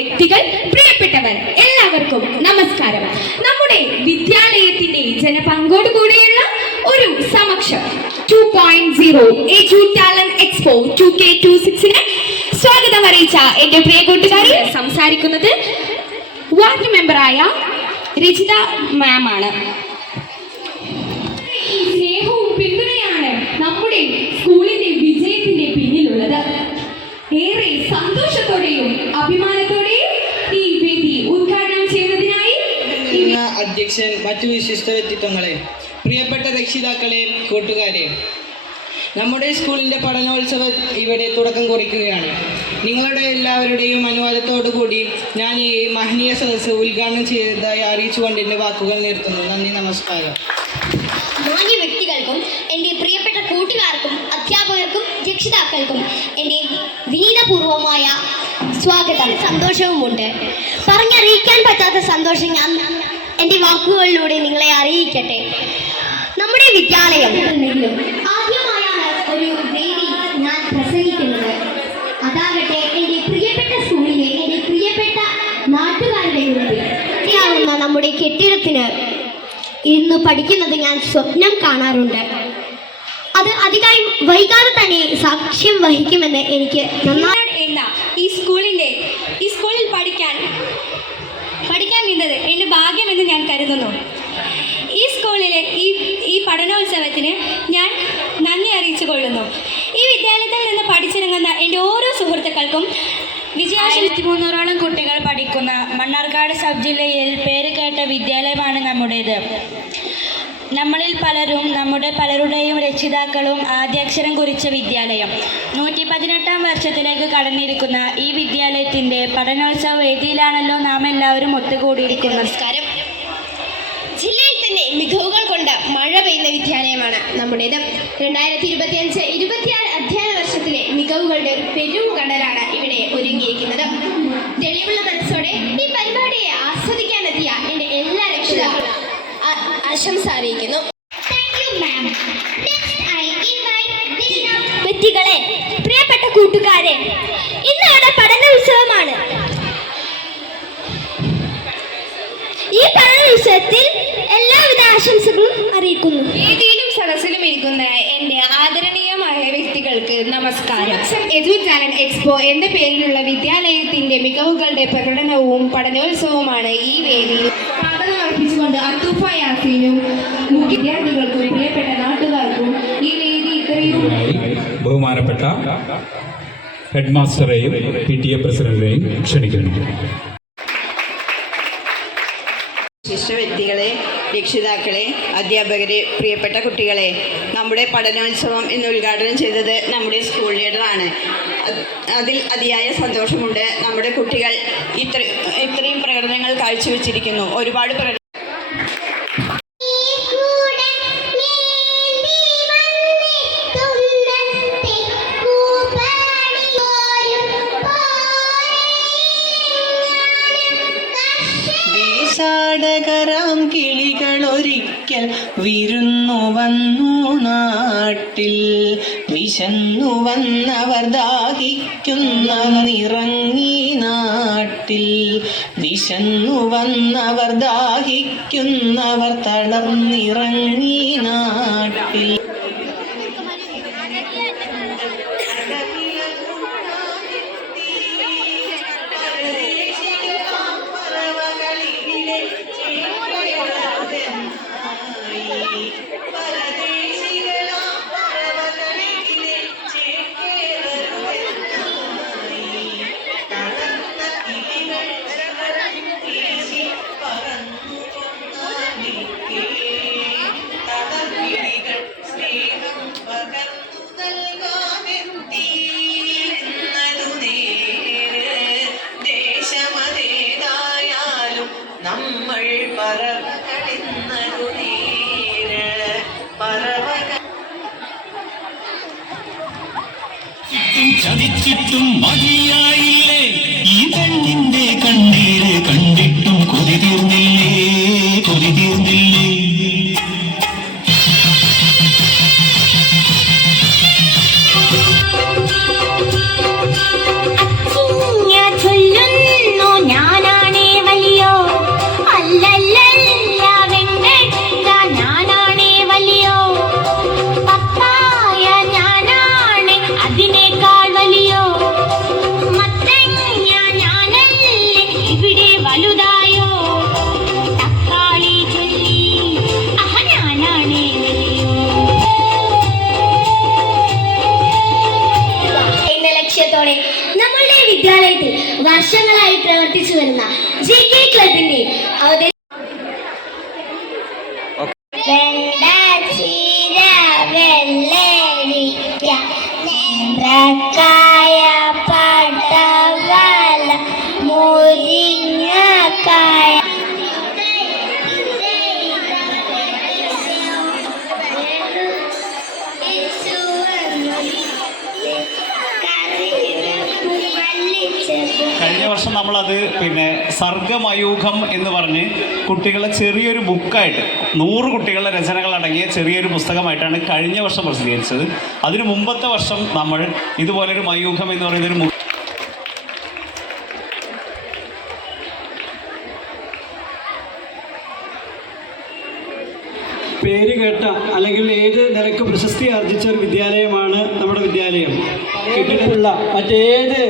വ്യക്തികൾ, പ്രിയപ്പെട്ടവർ എല്ലാവർക്കും നമസ്കാരം. നമ്മുടെ വിദ്യാലയത്തിന്റെ ജനപങ്കോടുകൂടിയുള്ള ഒരു സമക്ഷം 2.0 എജു ടാലന്റ് എക്സ്പോ 2K26 സ്വാഗതം അറിയിച്ച എന്റെ പ്രിയ കൂട്ടുകാരി സംസാരിക്കുന്നത് വാർഡ് മെമ്പറായ രജിത മാം ആണ്. സ്നേഹവും പിന്തുണയാണ് നമ്മുടെ സ്കൂളിന്റെ വിജയത്തിന്റെ പിന്നിലുള്ളത്. ഏറെ സന്തോഷത്തോടെയും അഭിമാനത്തോടെയും ഈ വേദി ഉദ്ഘാടനം ചെയ്യുന്നതിനായി അധ്യക്ഷൻ, മറ്റു വിശിഷ്ട വ്യക്തിത്വങ്ങളെ, പ്രിയപ്പെട്ട രക്ഷിതാക്കളെ, കൂട്ടുകാരെ, നമ്മുടെ സ്കൂളിൻ്റെ പഠനോത്സവം ഇവിടെ തുടക്കം കുറിക്കുകയാണ്. നിങ്ങളുടെ എല്ലാവരുടെയും അനുവാദത്തോടു കൂടി ഞാൻ ഈ മഹനീയ സദസ്സ് ഉദ്ഘാടനം ചെയ്തതായി അറിയിച്ചുകൊണ്ട് എൻ്റെ വാക്കുകൾ നിർത്തുന്നു. നന്ദി, നമസ്കാരം. മാന്യ വ്യക്തികൾക്കും എൻ്റെ പ്രിയപ്പെട്ട കൂട്ടുകാർക്കും അധ്യാപകർക്കും രക്ഷിതാക്കൾക്കും എൻ്റെ വിനീതപൂർവമായ സ്വാഗതം, സന്തോഷവുമുണ്ട്. പറഞ്ഞറിയിക്കാൻ പറ്റാത്ത സന്തോഷം ഞാൻ എൻ്റെ വാക്കുകളിലൂടെ നിങ്ങളെ അറിയിക്കട്ടെ. നമ്മുടെ വിദ്യാലയം ആദ്യമായാണ് ഒരു വേദി ഞാൻ പ്രസംഗിക്കുന്നത്. അതാകട്ടെ എൻ്റെ പ്രിയപ്പെട്ട സ്കൂളിലെ എൻ്റെ പ്രിയപ്പെട്ട നാട്ടുകാരുടെ മുന്നിൽ നമ്മുടെ കെട്ടിടത്തിന് ഇന്ന് പഠിക്കുന്നത് ഞാൻ സ്വപ്നം കാണാറുണ്ട്. അത് അധികം വൈകാതെ തന്നെ സാക്ഷ്യം വഹിക്കുമെന്ന് എനിക്ക് നന്നായി എന്ന ഈ സ്കൂളിൽ പഠിക്കാൻ എന്നത് എൻ്റെ ഭാഗ്യമെന്ന് ഞാൻ കരുതുന്നു. ഈ സ്കൂളിലെ ഈ പഠനോത്സവത്തിന് ഞാൻ നന്ദി അറിയിച്ചു കൊള്ളുന്നു. ഈ വിദ്യാലയത്തിൽ നിന്ന് പഠിച്ചിറങ്ങുന്ന എൻ്റെ ഓരോ സുഹൃത്തുക്കൾക്കും 1300ഓളം കുട്ടികൾ പഠിക്കുന്ന മണ്ണാർക്കാട് സബ് ജില്ലയിൽ പേര് കേട്ട വിദ്യാലയമാണ് നമ്മുടേത്. നമ്മളിൽ പലരും നമ്മുടെ പലരുടെയും രക്ഷിതാക്കളും ആദ്യാക്ഷരം കുറിച്ച വിദ്യാലയം. 118ാം വർഷത്തിലേക്ക് കടന്നിരിക്കുന്ന ഈ വിദ്യാലയത്തിൻ്റെ പഠനോത്സവ വേദിയിലാണല്ലോ നാം എല്ലാവരും ഒത്തുകൂടിയിരിക്കുന്നത്. നമസ്കാരം. ജില്ലയിൽ തന്നെ മികവുകൾ കൊണ്ട് മഴ പെയ്യുന്ന വിദ്യാലയമാണ് നമ്മുടേത്. 2025-26 അധ്യയന വർഷത്തിലെ മികവുകളുടെ ഒരു പെരും കടലാണ് ഇവിടെ ഒരുങ്ങിയിരിക്കുന്നത്. തെളിവുള്ള മനസ്സോടെ ഈ പരിപാടിയെ ആസ്വദിക്കാനെത്തിയ എൻ്റെ എല്ലാ രക്ഷിതാക്കളും ആശംസ അറിയിക്കുന്നു. വ്യക്തികളെ, പ്രിയപ്പെട്ട കൂട്ടുകാരെ, ഇന്ന് ഇവിടെ പഠനോത്സവമാണ്. ഈ പഠനോത്സവത്തിൽ എല്ലാവിധ ആശംസകളും അറിയിക്കുന്നു. വേദിയിലും സദസ്സിലും ഇരിക്കുന്ന എൻ്റെ ആദരണീയമായ വ്യക്തികൾക്ക് നമസ്കാരം. എജു ടാലന്റ് എക്സ്പോ എന്ന പേരിലുള്ള വിദ്യാലയത്തിന്റെ മികവുകളുടെ പ്രകടനവും പഠനോത്സവവുമാണ് ഈ വേദിയിൽ. സ്വാഗതം അർപ്പിച്ചുകൊണ്ട് അത്തൂഫ യാസീനും വിദ്യാർത്ഥികൾക്കും പ്രിയപ്പെട്ട നാട്ടുകാർക്കും ഈ വേദി ഇത്രയും ബഹുമാനപ്പെട്ട ഹെഡ് മാസ്റ്ററെയും PTA പ്രസിഡന്റിനെയും ക്ഷണിക്കുന്നു. വിശിഷ്ട വ്യക്തികളെ, രക്ഷിതാക്കളെ, അധ്യാപകരെ, പ്രിയപ്പെട്ട കുട്ടികളെ, നമ്മുടെ പഠനോത്സവം ഇന്ന് ഉദ്ഘാടനം ചെയ്തത് നമ്മുടെ സ്കൂൾ ലീഡറാണ്. അതിൽ അതിയായ സന്തോഷമുണ്ട്. നമ്മുടെ കുട്ടികൾ ഇത്രയും പ്രകടനങ്ങൾ കാഴ്ചവെച്ചിരിക്കുന്നു. ഒരുപാട് ാടകരാം കിളികളൊരിക്കൽ വിരുന്നു വന്നു നാട്ടിൽ. വിശന്നു വന്നവർ ദാഹിക്കുന്നവർ ഇറങ്ങി നാട്ടിൽ. വിശന്നു വന്നവർ ദാഹിക്കുന്നവർ തളർന്നിറങ്ങി നാട്ടിൽ. നമ്മൾ പറവകളിന്നതു നേര് ചതിച്ചിട്ടും മതിയായില്ലേ ഈ കണ്ണിന്റെ കണ്ണീര് കണ്ടിട്ടും കൊതി തീർന്നില്ലേ, കൊതി തീർന്നില്ലേ. ചൊല്ലുന്നു ക്ലബിന്റെ വെണ്ട ചീര വെള്ളരിക്ക നേന്ത്രക്കായ പടവല മുരിങ്ങക്കായ കഴിഞ്ഞ വർഷം നമ്മളത് സർഗമയൂഖം എന്ന് പറഞ്ഞ് കുട്ടികളെ ചെറിയൊരു ബുക്കായിട്ട് 100 കുട്ടികളുടെ രചനകൾ അടങ്ങിയ ചെറിയൊരു പുസ്തകമായിട്ടാണ് കഴിഞ്ഞ വർഷം പ്രസിദ്ധീകരിച്ചത്. അതിനു മുമ്പത്തെ വർഷം നമ്മൾ ഇതുപോലൊരു മയൂഖം എന്ന് പറയുന്നൊരു പേര് കേട്ട അല്ലെങ്കിൽ ഏത് നിലക്ക് പ്രശസ്തി ആർജിച്ച ഒരു വിദ്യാലയമാണ് നമ്മുടെ വിദ്യാലയം. കിട്ടിയിട്ടുള്ള മറ്റേത്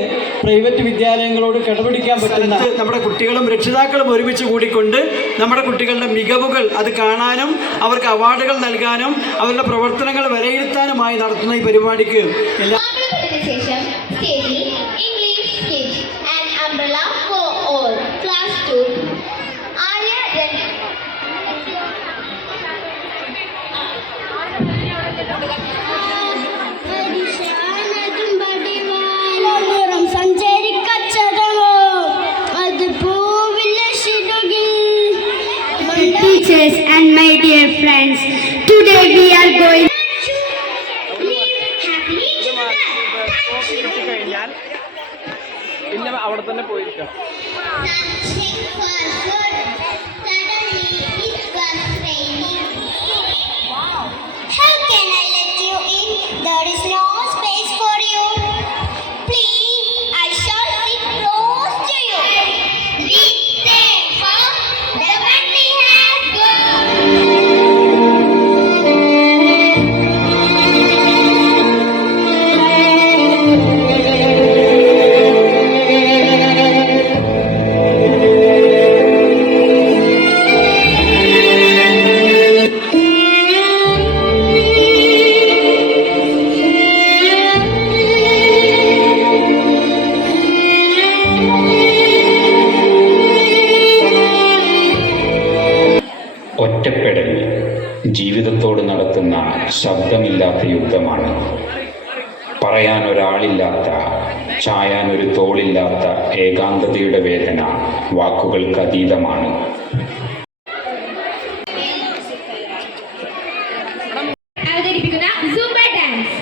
പ്രൈവറ്റ് വിദ്യാലയങ്ങളോട് കിടപിടിക്കാൻ പറ്റുന്ന നമ്മുടെ കുട്ടികളും രക്ഷിതാക്കളും ഒരുമിച്ച് കൂടിക്കൊണ്ട് നമ്മുടെ കുട്ടികളുടെ മികവുകൾ അത് കാണാനും അവർക്ക് അവാർഡുകൾ നൽകാനും അവരുടെ പ്രവർത്തനങ്ങൾ വിലയിരുത്താനുമായി നടത്തുന്ന ഈ പരിപാടിക്ക് എല്ലാ Teachers and my dear friends, today we are going അവിടെ തന്നെ പോയിരിക്കാം. How can I let you in? There is no space for you. Please, I shall sit close to you. Be thankful. The battery has gone. ഒറ്റപ്പെടൽ ജീവിതത്തോട് നടത്തുന്ന ശബ്ദമില്ലാത്ത യുദ്ധമാണ്. പറയാൻ ഒരാളില്ലാത്ത, ചായാൻ ഒരു തോളില്ലാത്ത ഏകാന്തതയുടെ വേദന വാക്കുകൾക്ക് അതീതമാണ്. അവതരിപ്പിക്കുന്ന സൂംബ ഡാൻസ്.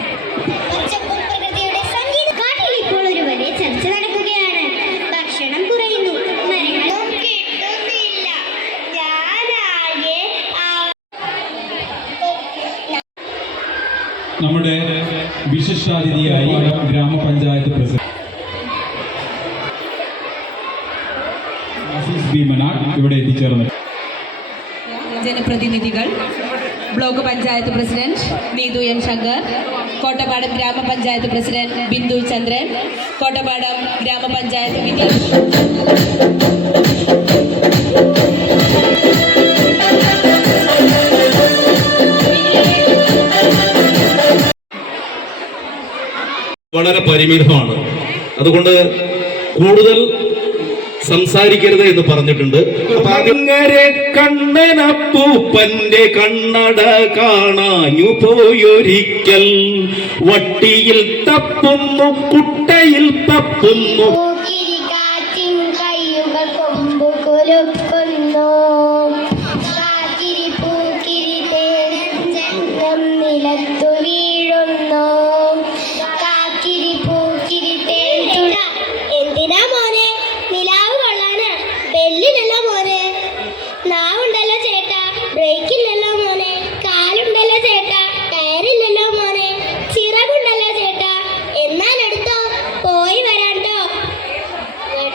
പ്രകൃതിയുടെ സംഗീത കാട്ടിൽ ഇപ്പോൾ ഒരു വലിയ ചർച്ച നടക്കുകയാണ്. ഭക്ഷണം കുറയുന്നു, മരങ്ങളും കിട്ടുന്നില്ല. ഞാനാകെ നമ്മുടെ വിശിഷ്ടാതിഥിയായി ഗ്രാമപഞ്ചായത്ത് പ്രസിഡന്റ് ഇവിടെ എത്തിച്ചേർന്നു. ജനപ്രതിനിധികൾ, block panchayat president Neethu N Shankar, Kottappadam ഗ്രാമപഞ്ചായത്ത് പ്രസിഡന്റ് ബിന്ദു ചന്ദ്രൻ, കോട്ടപ്പാടം ഗ്രാമപഞ്ചായത്ത് വളരെ പരിമിതമാണ്. അതുകൊണ്ട് കൂടുതൽ സംസാരിക്കരുത് എന്ന് പറഞ്ഞിട്ടുണ്ട്. അങ്ങനെ കണ്ണനപ്പൂപ്പന്റെ കണ്ണട കാണാഞ്ഞു പോയൊരിക്കൽ, വട്ടിയിൽ തപ്പുന്നു കുട്ടയിൽ തപ്പുന്നു. കാറ്റിൻ കയ്യുകൾ കൊമ്പു കുലുക്കുന്നു. കാറ്റിരി പൂക്കിരി തേനം നിലത്തു വീഴുന്നു. കാക്കിരി പൂക്കിരി തേൻ. എന്തിനാ മോനെ നിലാവ് കൊള്ളാന്? ബെല്ലിലല്ല മോനെ. നാവുണ്ടല്ലോ ചേട്ടാ, ബ്രേക്കില്ലല്ലോ മോനെ. കാലുണ്ടല്ലോ ചേട്ടാ, ടയറില്ലല്ലോ മോനെ. ചിറകുണ്ടല്ലോ ചേട്ടാ, എന്നാലെടുത്തോ, പോയി വരാണ്ടോ.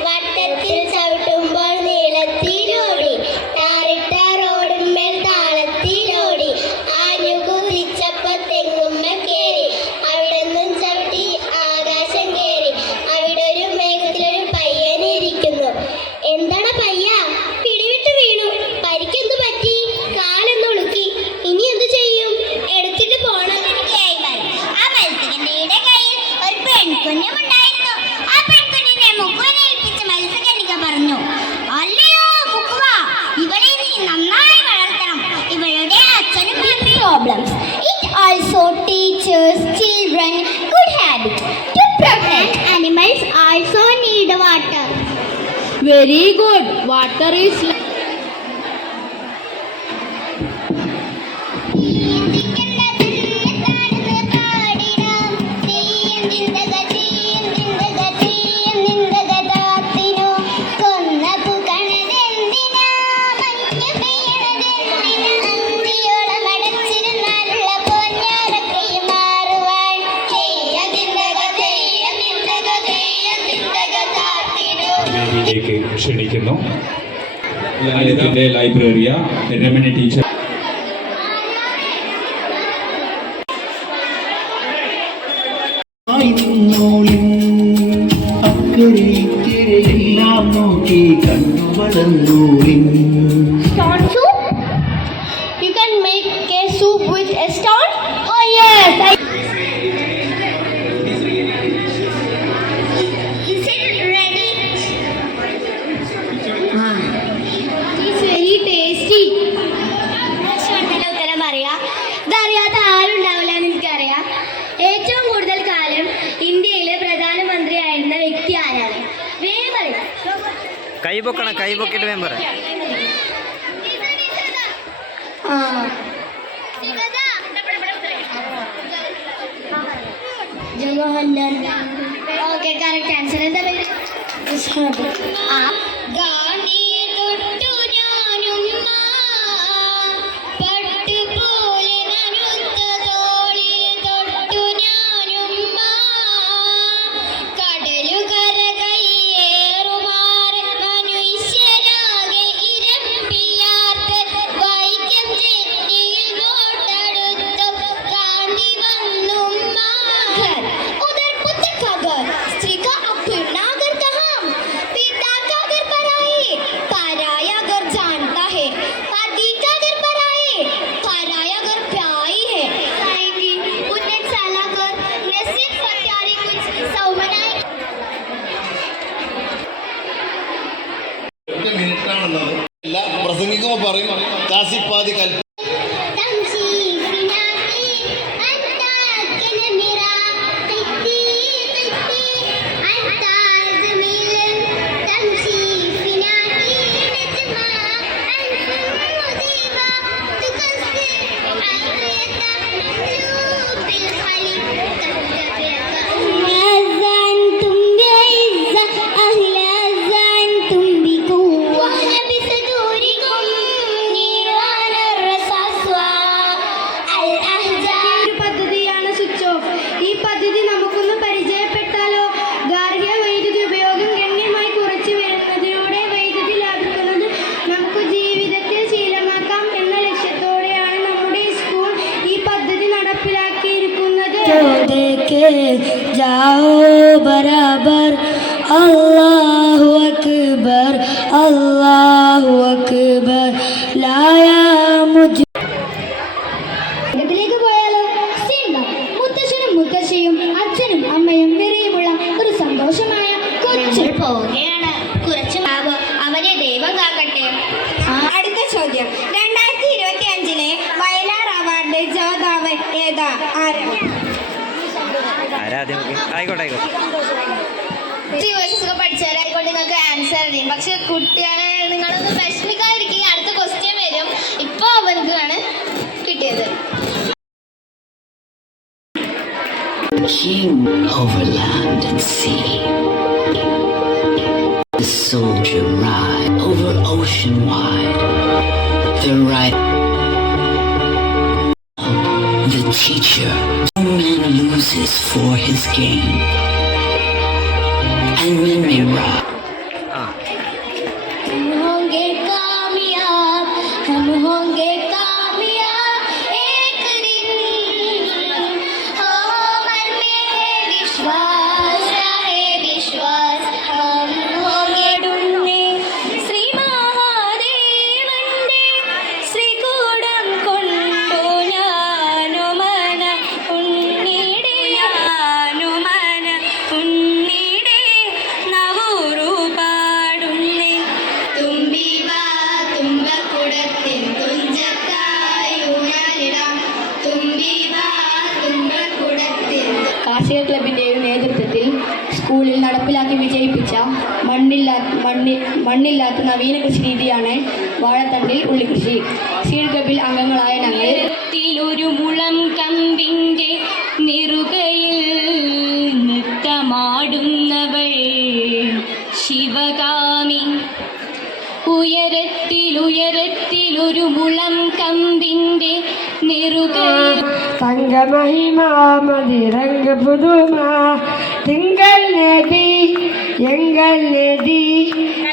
വട്ടത്തിൽ ചവിട്ടുമ്പോൾ നീളത്തിലോടി, ടാറിട്ട റോഡുമ്മേൽ താളത്തിലോടി, ആഞ്ഞു കുതിച്ചപ്പോ തെങ്ങുമ്മ കേറി, അവിടെ നിന്നും ചവിട്ടി ആകാശം കേറി. അവിടെ ഒരു മേഘത്തിലൊരു പയ്യനിരിക്കുന്നു. എന്താണ് പയ്യ? പിടിവിട്ട് വീണു. പരിക്കെന്തു പറ്റി? കാലൊന്നും one good habit. To protect animals also need water. Very good. Water is വേദിയിലേക്ക് ക്ഷണിക്കുന്നു. ലളിതത്തിന്റെ ലൈബ്രറിയ രമണി ടീച്ചർ. അക്കരയെല്ലാം നോക്കി കണ്ണു വളർന്നോളിൻ. Stone soup? You can make a soup with a stone? Oh yes! Is it ready? It's very tasty. ഉത്തരം പറയാ. ഇതറിയാത്ത ആരുണ്ടാവില്ല എന്ന് എനിക്കറിയാം. ഏറ്റവും കൂടുതൽ കാലം ഇന്ത്യയിലെ പ്രധാനമന്ത്രിയായിരുന്ന വ്യക്തി ആരാണ്? വേഗം പറയാം. കൈപൊക്കിട്ട് member Jawaharlal. Okay, correct answer. എന്താ പേര്? ഗാന്ധിയെ തൊട്ടു ഞാനുമ്മ, പട്ടുപോലെ നനുത്ത തോളിൽ തൊട്ടു ഞാനുമ്മ, കടലുകര കയ്യേറുമാറ് മനുഷ്യരാകെ ഇരമ്പിയാർത്ത് വൈക്കം ചെന്നിയിൽ വോട്ടെടുത്തു ഗാന്ധി വന്നുമ്മ. उधर पुत्र का घर, स्त्री का अपना घर कहाँ, पिता का घर पराये, पराया घर जानता है, पति का घर पराये, पराया घर प्याई है. आएगी उन्हें चला कर न सिर्फ हत्यारे कुछ सौ बनाए. പ്രസംഗിക്കുമ്പോ പറയും കാസിപ്പാതി കൽപ്പ. तमसी फिनाकी अंता कन मेरा कित्ती कित्ती अंता ज़मीन तमसी फिनाकी नजमा अंफुल मुजीबा तुकस्से आखिरता मखलूक बिलखलीक अज़ान तुम बेइज़्ज़ा अहले अज़ान तुम भी कुव्वा नबी सदूरिकुम नीरान रसास्वा अल अहजा. ഒരു പദ്ധതിയാണ് സ്വിച്ച് ഓഫ്. ഈ പദ്ധതി നമുക്കൊന്ന് പരിചയപ്പെട്ടാലോ? ഗാർഹിക വൈദ്യുതി ഉപയോഗം ഗണ്യമായി കുറച്ചു വരുന്നതിലൂടെ വൈദ്യുതി ലാഭിക്കുന്നത് നമുക്ക് ജീവിതത്തിൽ ശീലമാക്കാം എന്ന ലക്ഷ്യത്തോടെയാണ് നമ്മുടെ സ്കൂൾ ഈ പദ്ധതി നടപ്പിലാക്കിയിരിക്കുന്നത്. बराबर अल्लाहु अकबर अल्लाहु अकबर लाया मुझे. ഇതിലേക്ക് പോയാലോ? സിനിമ. മുത്തശ്ശനും മുത്തശ്ശിയും അച്ഛനും അമ്മയും നിറയുമുള്ള ഒരു സന്തോഷമായ കൊച്ചു പോവുകയാണ്. കുറച്ച് അവനെ ദൈവം കാക്കട്ടെ. അടുത്ത ചോദ്യം. 2025 വയലാർ അവാർഡ് ജേതാവ് ഏതാ? ആരാണ്? ഒക്കെ പഠിച്ചവരായിക്കൊണ്ട് നിങ്ങൾക്ക് ആൻസർ അറിയും. പക്ഷെ കുട്ടികളെ നിങ്ങളൊന്ന് വിഷമിക്കാതിരിക്കുക. അടുത്ത ക്വസ്റ്റ്യൻ വരും. ഇപ്പൊ അവനക്കാണ് കിട്ടിയത്. King over land and sea, the soldier ride over ocean wide, the right, the teacher. No man loses for his gain, and when we ride. हम होंगे कामयाब, हम होंगे कामयाब एक दिन. हो मन में है विश्वास, है विश्वास. हम होंगे डुन्ने श्री महादेवന്റെ ശ്രീകൂടം കൊണ്ടു ഞാനുമന ഉണ്ണിടെ ഞാനുമന ഉണ്ണിടെ നവൂരു മണ്ണില്ലാത്ത നവീന കൃഷി രീതിയാണ് വാഴത്തണ്ടിൽ ഉള്ളിക്കൃഷി. സീഡ് ക്ലബിൽ അംഗങ്ങളായ ഞങ്ങൾ ഒരു മുളം കമ്പിൻ്റെ നെറുകയിൽ നൃത്തമാടുന്നവൾ ശിവകാമി. ഉയരത്തിലൊരു മുളം കമ്പിൻ്റെ നെറുകയിൽ തങ്കമഹിമാ മതിരംഗ പുതുമാ തിങ്കൾ നദി എങ്കൽ നദി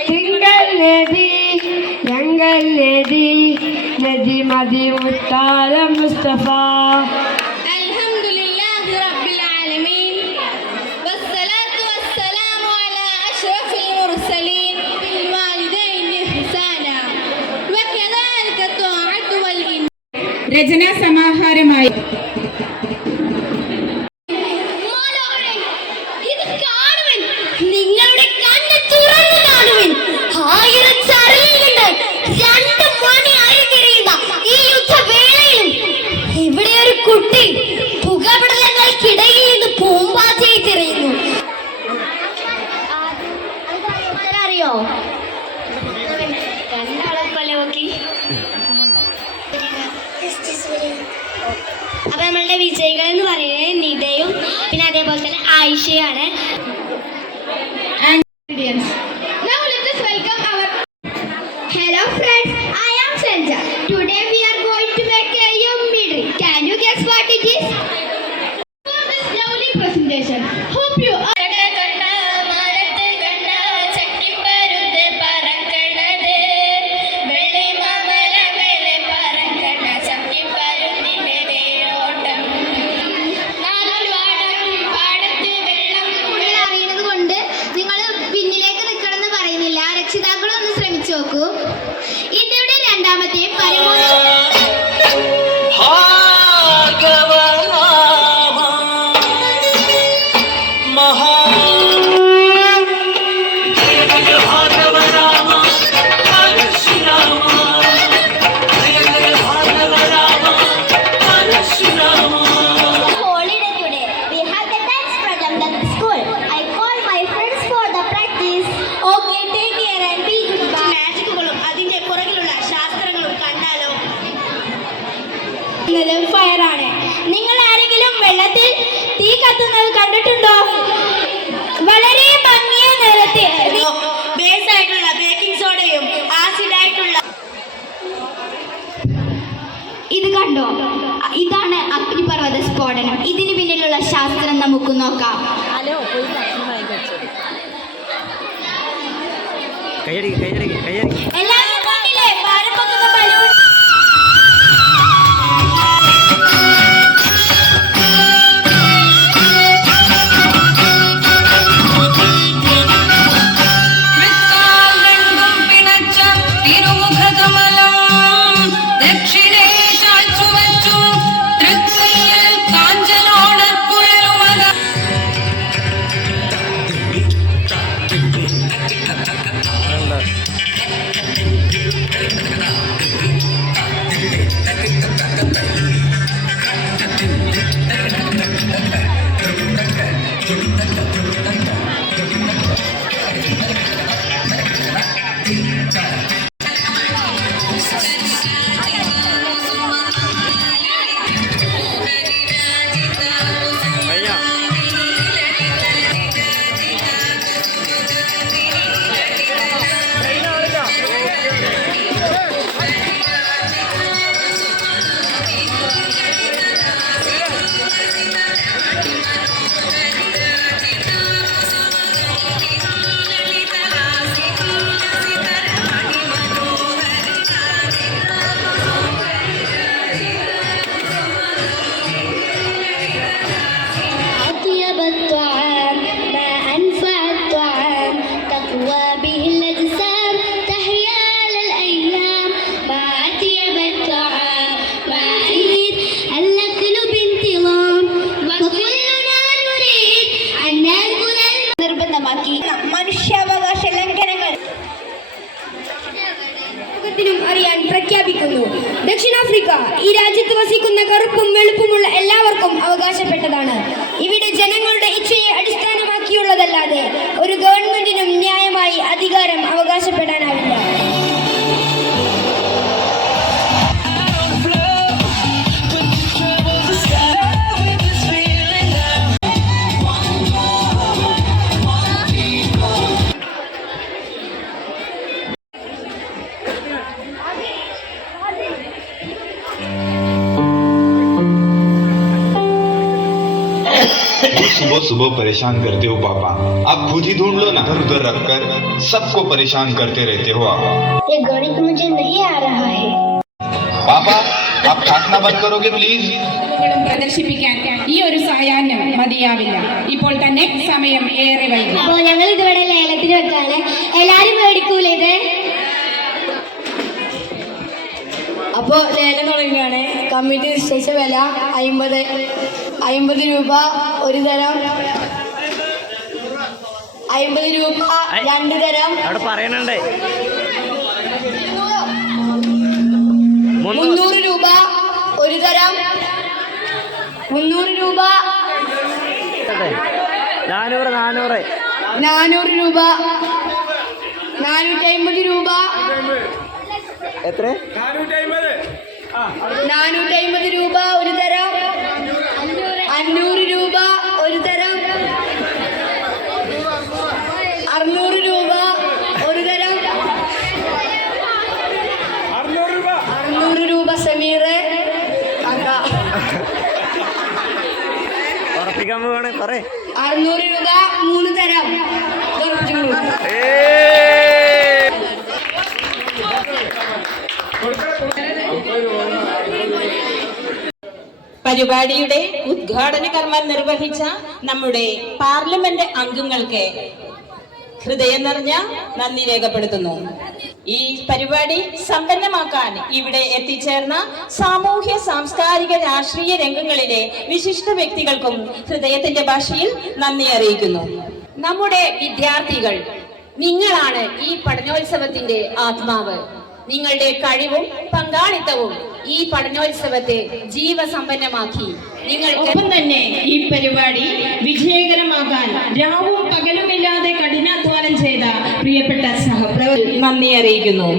തിങ്കൾ നദി എങ്കൽ നദി നദി മതി മുത്താര മുസ്തഫ. അൽഹംദുലില്ലാഹി റബ്ബിൽ ആലമീൻ വസ്സലാത്തു വസ്സലാമു അലാ അഷ്റഫിൽ മുർസലീൻ ബിൽ വാലിദൈനി ഇഹ്സാന വകദാലിക തുഅതു വൽ രചനാ സമാഹാരമായി നിങ്ങളുടെ കണ്ണ് തുറന്നു കാണുവിൻ. 1000 ചരലുകളുണ്ട് 2 മണിയായി തിരിയുന്ന ഈ യുദ്ധവേളയിലും ഇവിടെ ഒരു കുട്ടി പുകപടലങ്ങൾക്കിടയിൽ നിന്ന് പൂമ്പാറ്റയായി തിരയുന്നു. അറിയോ? രണ്ടാളെ പോലെ നോക്കി. അപ്പൊ നമ്മളുടെ വിജയികൾ എന്ന് പറയുന്നത് നിതയും പിന്നെ അതേപോലെ തന്നെ ആയിഷയാണ്. Now let us welcome our. Hello friends, I am Sanja. Today we are going to make a yummy drink. Can you guess what it is? For this lovely presentation, hope you are. രക്ഷിതാക്കളൊന്ന് ശ്രമിച്ചു നോക്കൂ. ഇതിവിടെ രണ്ടാമത്തെ fire ആണ്. നിങ്ങൾ ആരെങ്കിലും വെള്ളത്തിൽ തീ കത്തുന്നത് കണ്ടിട്ടുണ്ടോ? വളരെ ഭംഗിയ നിറത്തിൽ ബേസ് ആയിട്ടുള്ള ബേക്കിംഗ് സോഡയും ആസിഡ് ആയിട്ടുള്ള ഇത് കണ്ടോ? ഇതാണ് അഗ്നിപർവ്വത സ്ഫോടനം. ഇതിന് പിന്നിലുള്ള ശാസ്ത്രം നമുക്ക് നോക്കാം. എല്ലാവരും കണ്ടില്ലേ ഭാരം പൊക്കുന്ന ബലൂൺ? മനുഷ്യാവകാശ ലംഘനങ്ങൾ അറിയാൻ പ്രഖ്യാപിക്കുന്നു. ദക്ഷിണാഫ്രിക്ക ഈ രാജ്യത്ത് വസിക്കുന്ന കറുപ്പും വെളുപ്പുമുള്ള എല്ലാവർക്കും അവകാശപ്പെട്ടതാണ്. ഇവിടെ ജനങ്ങളുടെ ഇച്ഛയെ അടിസ്ഥാനമാക്കിയുള്ളതല്ലാതെ ഒരു ഗവൺമെന്റിനും ന്യായമായി അധികാരം അവകാശപ്പെടാനാവില്ല. सुबह सुबह परेशान करते हो पापा, आप खुद ही ढूंढ लो ना, इधर उधर रखकर सबको परेशान करते रहते हो आप। ये गणित मुझे नहीं आ रहा है. पापा आप खाना बंद करोगे प्लीज? പ്രദർശിപ്പിക്കാൻ ഈ ഒരു സായാഹ്നം മതിയാവില്ല. ഇപ്പോൾ തന്നെ സമയം ഏറെ വൈകി. അപ്പോൾ ഞങ്ങൾ ഇതിവിടെ ലേലത്തിന് വെക്കാണ്. എല്ലാരും മേടിക്കൂലേ ഇത്? അപ്പോൾ ലേലം തുടങ്ങുകയാണ്. കമ്മിറ്റി നിശ്ചയിച്ച വില 50 രൂപ ഒരു തരം, 50 രൂപ 2 തരം, 300 രൂപ ഒരു തരം, 300 രൂപ, 400 രൂപ, 450 രൂപ, 450 രൂപ ഒരു തരം, 500 രൂപ ഒരു തരം, 600 രൂപ ഒരു തരം, 600 രൂപ സമീർ, 600 രൂപ 3 തരം. പരിപാടിയുടെ ഉദ്ഘാടന കർമ്മം നിർവഹിച്ച നമ്മുടെ പാർലമെന്റ് അംഗങ്ങൾക്ക് ഹൃദയം നിറഞ്ഞ നന്ദി രേഖപ്പെടുത്തുന്നു. ഈ പരിപാടി സമ്പന്നമാക്കാൻ ഇവിടെ എത്തിച്ചേർന്ന സാമൂഹ്യ സാംസ്കാരിക രാഷ്ട്രീയ രംഗങ്ങളിലെ വിശിഷ്ട വ്യക്തികൾക്കും ഹൃദയത്തിന്റെ ഭാഷയിൽ നന്ദി അറിയിക്കുന്നു. നമ്മുടെ വിദ്യാർത്ഥികൾ, നിങ്ങളാണ് ഈ പഠനോത്സവത്തിന്റെ ആത്മാവ്. നിങ്ങളുടെ കഴിവും പങ്കാളിത്തവും ഈ പഠനോത്സവത്തെ ജീവസമ്പന്നമാക്കി. നിങ്ങൾക്കൊപ്പം തന്നെ ഈ പരിപാടി വിജയകരമാക്കാൻ രാവും പകലുമില്ലാതെ കഠിനാധ്വാനം ചെയ്ത പ്രിയപ്പെട്ട സഹപ്രവർത്തകർക്ക് നന്ദി അറിയിക്കുന്നു.